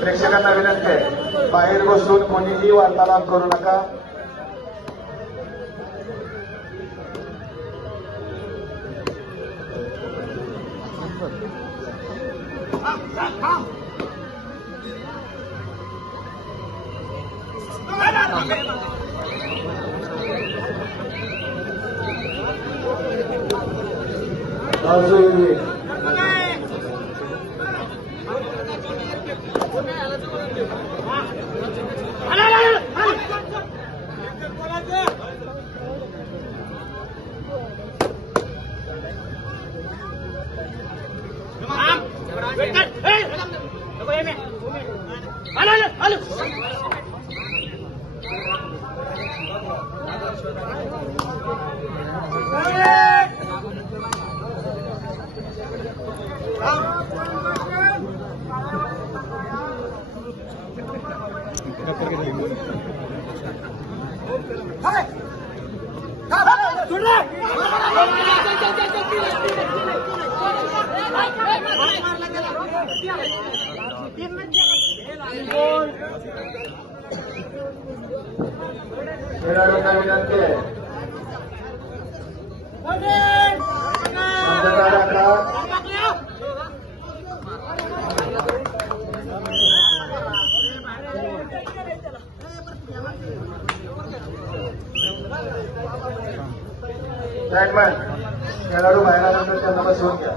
प्रेक्षकांना विनंती आहे, बाहेर बसून कोणीही वार्तालाप करू नका. खेळाडूंना विनंती आहे, शांतता राखा. बॅटमॅन खेळाडू बाहेर आल्यानंतर त्यांना बसवून घ्या.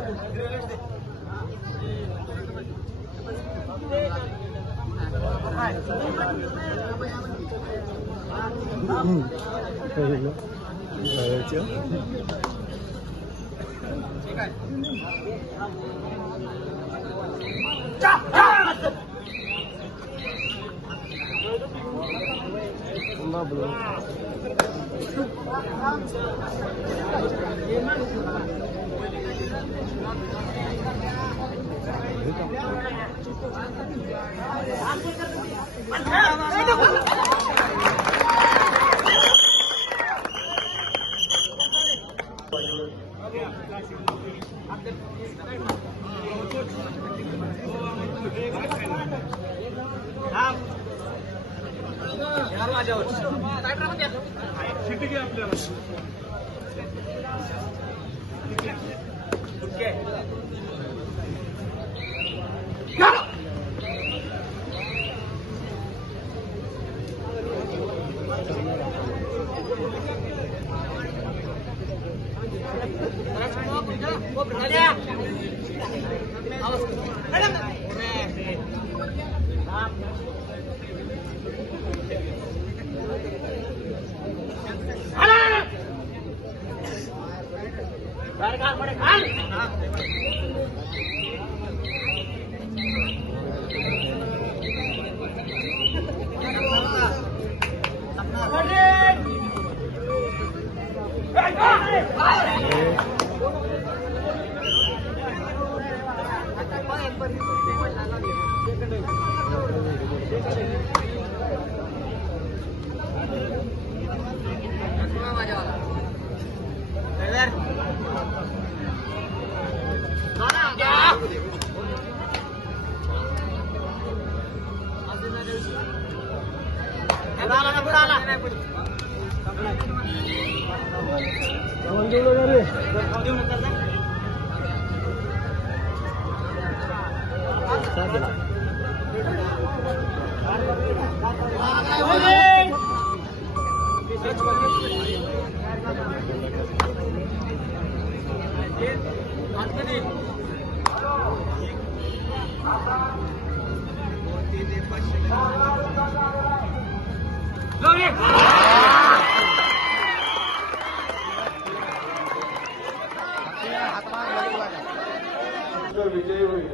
जो विजयी होईल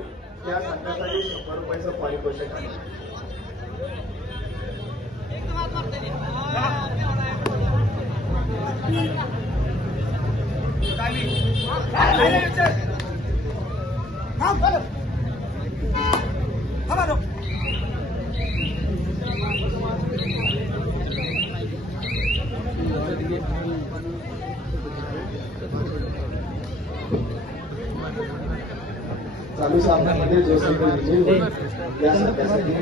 त्या संघासाठी 100 रुपयाचं पारितोषिक आहे. चालू सामन्यामध्ये जो संघ विजयी होईल या संघासाठी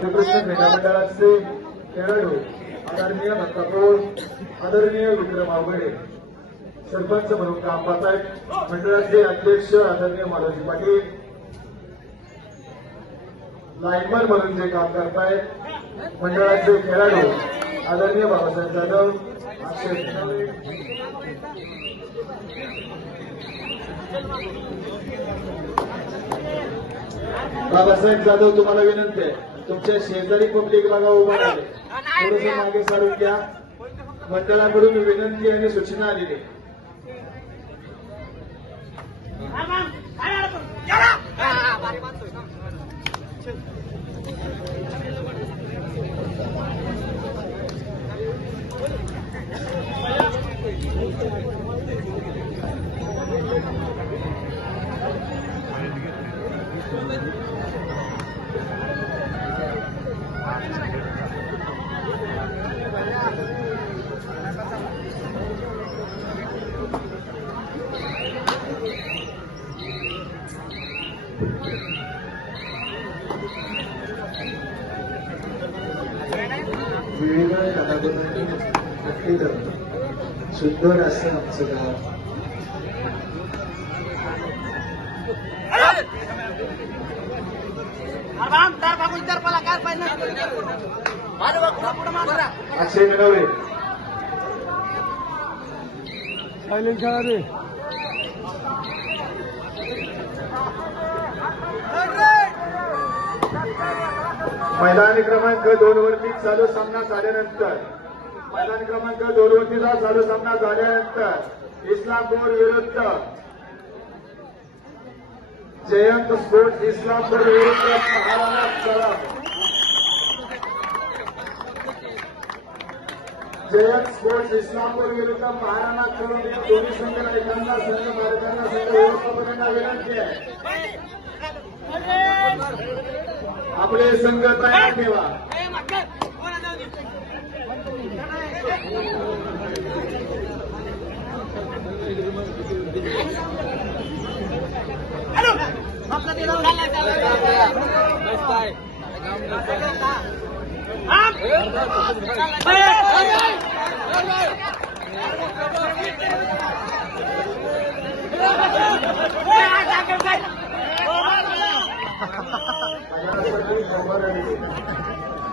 श्रीकृष्ण क्रीडा मंडळाचे खेळाडू आदरणीय भक्तापूर आदरणीय विक्रम आवडे सरपंच म्हणून काम पाहत आहेत. मंडळाचे अध्यक्ष आदरणीय माधवजी पाटील लाईनमन म्हणून जे काम करतायत मंडळाचे खेळाडू आदरणीय बाबासाहेब जाधव अक्षय बाबासाहेब जाधव तुम्हाला विनंती आहे तुमच्या शेजारी पब्लिक बघा उभा राहिले थोडंसं मागे सारून घ्या. मंडळाकडून विनंती आणि सूचना आलेली आहे. विविध कलागुणांनी नक्कीच सुंदर असं आमचं गाव. अक्षय मिळवले मैदानी क्रमांक 2 वरती चालू सामना झाल्यानंतर मैदानी क्रमांक 2 वरतीचा चालू सामना झाल्यानंतर इस्लामपूर विरुद्ध जयंत स्पोर्ट्स इस्लामपूर विरुद्ध महाराणा सलाम. जयंत स्पोर्ट्स इस्लामपूर विरुद्ध महाराणा सलाम या दोन्ही संघ नायकांना संघ मालकांना संघ व्यवस्थापकांना विनंती आहे आपले संघ तयार ठेवा.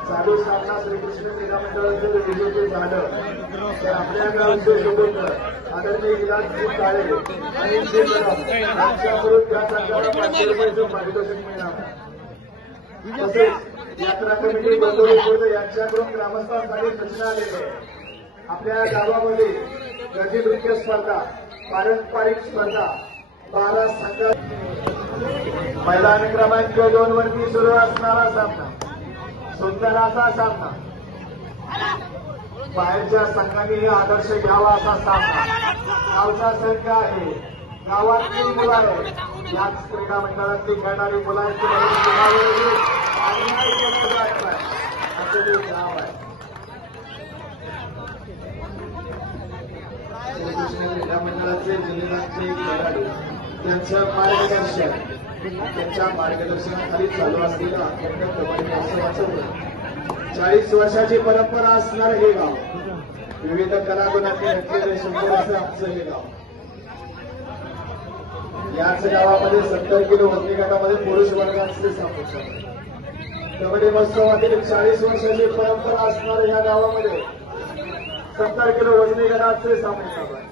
चालू सामना श्रीकृष्ण क्रीडा मंडळाचं विजेते झालं तर आपल्या गावचे सोबत आदरणीय विलासजी काळे आणि त्यांच्याकडून त्या संघाला 500 रुपयाचं पारितोषिक मिळणार. तसेच यात्रा कमिटी बंदोबस्त यांच्याकडून ग्रामस्थांसाठी सूचना आलेली आहे. आपल्या गावामध्ये गती नृत्य स्पर्धा, पारंपरिक स्पर्धा 12 संघात मैदान क्रमांक 2 वरती सुरू असणारा सामना, सुंदर असा सामना. बाहेरच्या संघांनी आदर्श घ्यावा असा सामना. गावचा संघ आहे, गावातली मुलं आहे, याच क्रीडा मंडळातली खेळणारी मुलांची अन्याय केला जात नाही असं ते गाव आहे. श्रीकृष्ण क्रीडा मंडळाचे जिल्ह्याचे खेळाडू त्यांचं त्यांच्या मार्गदर्शनाखाली चालू असलेलं अखंड कबड्डी महोत्सवाचं 40 वर्षाची परंपरा असणार हे गाव, विविध कलागुणांनी नटलेलं सुंदर असं आमचं हे गाव. याच गावामध्ये 70 किलो वजनी गटामध्ये पुरुष वर्गाचे सामने. कबड्डी महोत्सवातील 40 वर्षाची परंपरा असणाऱ्या या गावामध्ये 70 किलो वजनी गटाचे सामने चालू आहेत.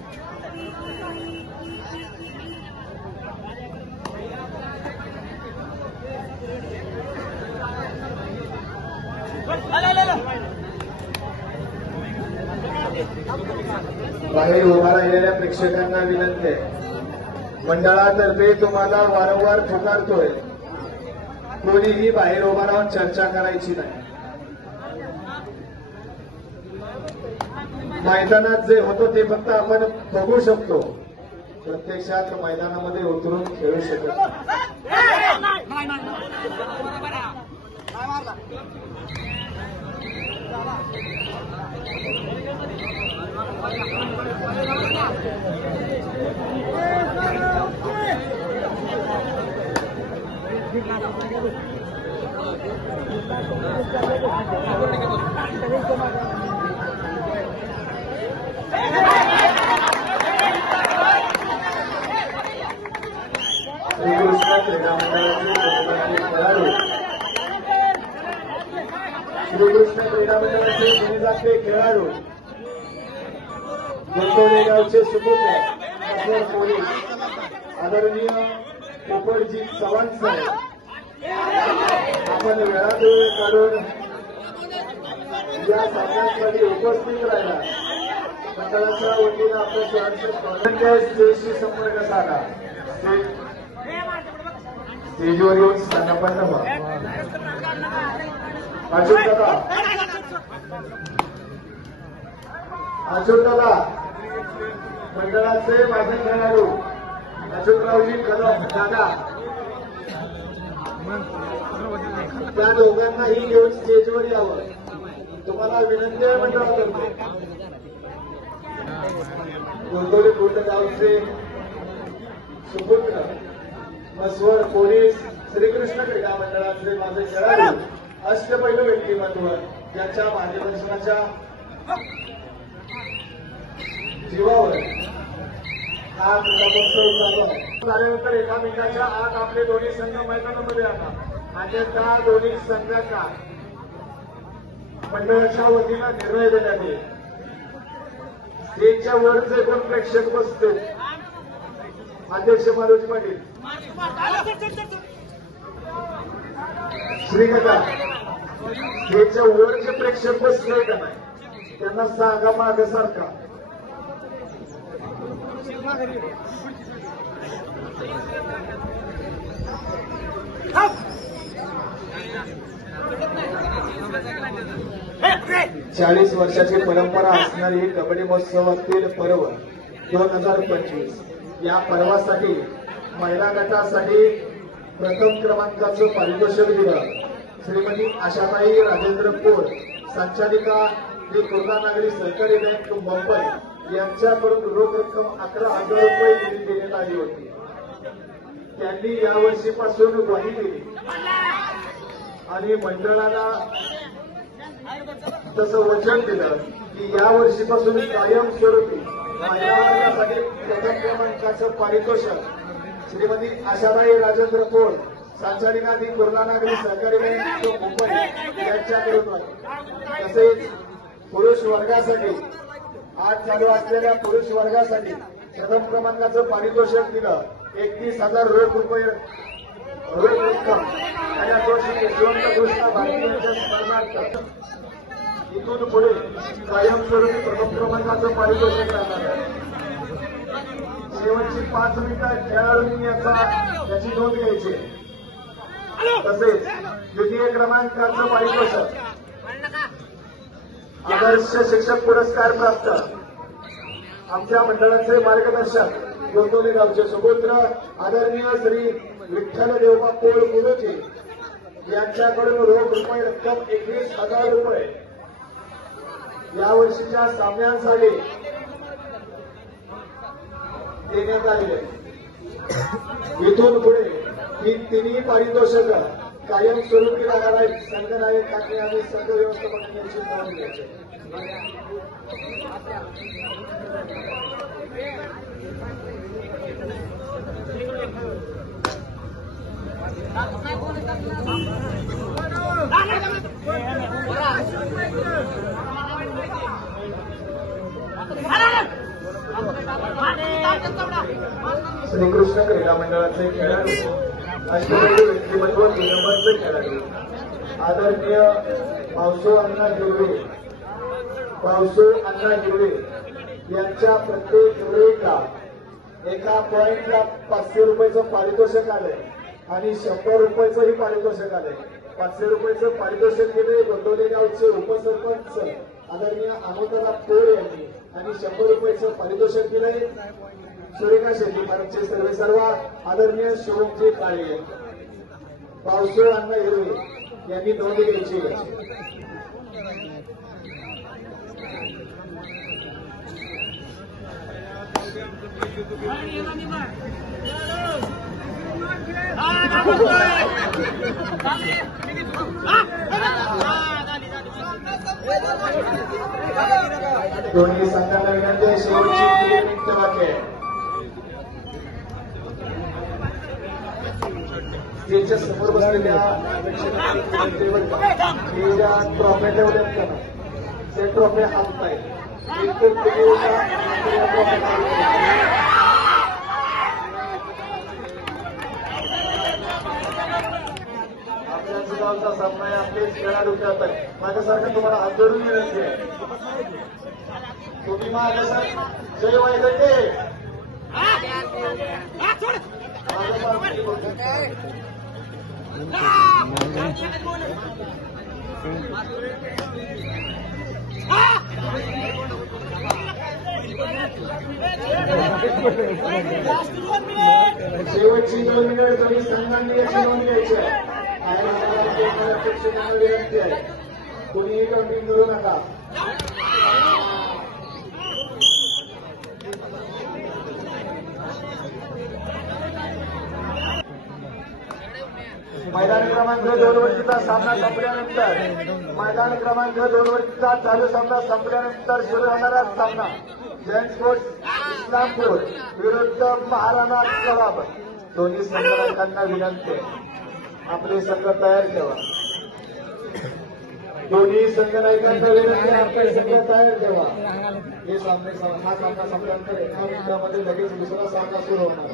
बाहेर उभा राहिलेल्या प्रेक्षकांना विनंती आहे, मंडळातर्फे तुम्हाला वारंवार पुकारतोय, कोणीही बाहेर उभा राहून चर्चा करायची नाही. मैदानात जे होतं ते फक्त आपण बघू शकतो, प्रत्यक्षात मैदानामध्ये उतरून खेळू शकत श्रीकृष्ण क्रीडा मंडळाचे गुणीजाते खेळाडू गोंदवले गावचे सुपुत्र पोलीस आदरणीय पोपटजी चव्हाण साहेब, आपण वेळात वेळ काढून या सामन्यासाठी उपस्थित राहिला. मंडळाच्या वतीनं आपल्या स्टेजशी संपर्क साधा. स्टेजवर येऊन स्थानापन्न व्हा. अशोकला मंडळाचे माझे खेळाडू अशोकरावजी कदम दादा, त्या दोघांनाही घेऊन स्टेजवर यावं तुम्हाला विनंती आहे. मंडळातर्फे गोंदवली खुर्द गावचे सुपुत्र मस्वर पोलीस श्रीकृष्ण क्रीडा मंडळाचे माझे खेळाडू अष्टपैलू व्यक्तिमत्व ज्यांच्या मार्गदर्शनाच्या जीवावर हा झाल्यानंतर एका मिनिटाच्या आत आपले दोन्ही संघ मैदानामध्ये आणा आणि त्या दोन्ही संघाचा मंडळाच्या वतीनं निर्णय देण्यात येईल. स्टेजच्या वर जे कोण प्रेक्षक बसते अध्यक्ष मारुती पाटील श्रीगदा, स्टेजच्या वर जे प्रेक्षक बसले का नाही त्यांना सांगा मागे सारखा. चाळीस वर्षाची परंपरा असणारी ही कबड्डी महोत्सवातील पर्व 2025 या पर्वासाठी महिला गटासाठी प्रथम क्रमांकाचं पारितोषिक दिलं. श्रीमती आशाताई राजेंद्र कोर, संचालिका ही खुर्दा नागरी सहकारी बँक मुंबई यांच्याकडून रोख रक्कम 11,000 रुपये देण्यात आली होती. त्यांनी यावर्षीपासून ग्वाही दिली आणि मंडळाला तसं वचन दिलं की यावर्षीपासून कायमस्वरूपी महिला वर्गासाठी प्रथम क्रमांकाचं पारितोषिक श्रीमती आशाताई राजेंद्र कोर, संचालिका ती खुर्दा नागरी सहकारी बँक मुंबई यांच्याकडून आहे. तसेच पुरुष वर्गासाठी आज चालू असलेल्या पुरुष वर्गासाठी प्रथम क्रमांकाचं पारितोषिक दिलं 31,000 रुपये रोख रक्कम आणि यशवंत कृष्ण भारतीयांच्या स्मरणार्थ इथून पुढे कायमस्वरूपी प्रथम क्रमांकाचं पारितोषिक राहणार आहे. शेवटची 5 मिनिटं खेळाडूंनी याची नोंद घ्यायची. तसेच द्वितीय क्रमांकाचं पारितोषिक आदर्श शिक्षक पुरस्कार प्राप्त आमच्या मंडळाचे मार्गदर्शक गोंदवले गावचे सुपुत्र आदरणीय श्री विठ्ठल देवबा पोळ मुलोजी यांच्याकडून रोख रुपये रक्कम 21,000 रुपये यावर्षीच्या सामन्यांसाठी देण्यात आले. इथून पुढे ही तिन्ही पारितोषिक कायमस्वरूपी राहणार आहेत. संघनायक ठाकरे आणि संघ व्यवस्थापन यांची नोंद घ्यायची. श्रीकृष्ण क्रीडा मंडळाचे खेळाडू अष्टपैलू व्यक्तिमत्व 3 नंबरचे खेळाडू आदरणीय पावसो अण्णा हिरवे यांच्या प्रत्येक एका पॉईंटला 500 रुपयाचं पारितोषिक आलंय आणि 100 रुपयाचंही पारितोषिक आलंय. 500 रुपयाचं पारितोषिक दिले गोंदवले गावचे उपसरपंच आदरणीय अमोदरा पोळ यांनी आणि 100 रुपयाचं पारितोषिक दिलंय सुरेखा शेती फार्मचे सर्व आदरणीय शिवमजी काळे. पावसो अण्णा हिरवे यांनी नोंद घ्यायची. दोन्ही संघांना विनंती आहे शेवटची 3 मिनिटं बाकी आहे. स्टेजच्या समोर बसलेल्या ट्रॉफ्या ठेवल्यात का ते ट्रॉफ्या हात आहेत. आपल्या गावचा सामना आहे. आपलेच खेळाडू खेळत आहे. माझ्यासारखं तुम्हाला हात जोडून मिळायचे आहे. तुम्ही माझ्यासारखं जय वायदे शेवटची 2 मिनिट दोन्ही संघांनी याची नोंद घ्यायची आहे. विनंती आहे कोणीही काउंटिंग करू नका. मैदान क्रमांक 2 वरचा सामना चालू सामना संपल्यानंतर सुरू होणारा सामना जैन स्पोर्ट्स इस्लामपूर विरुद्ध महाराणा क्लब. दोन्ही संघटनांना विनंती आपले संघ तयार ठेवा. दोन्ही संघनायकांना विनंती आपले संघ तयार ठेवा. हे सामने हा सामना संपल्यानंतर एका मिनिटामध्ये लगेच दुसरा सामना सुरू होणार.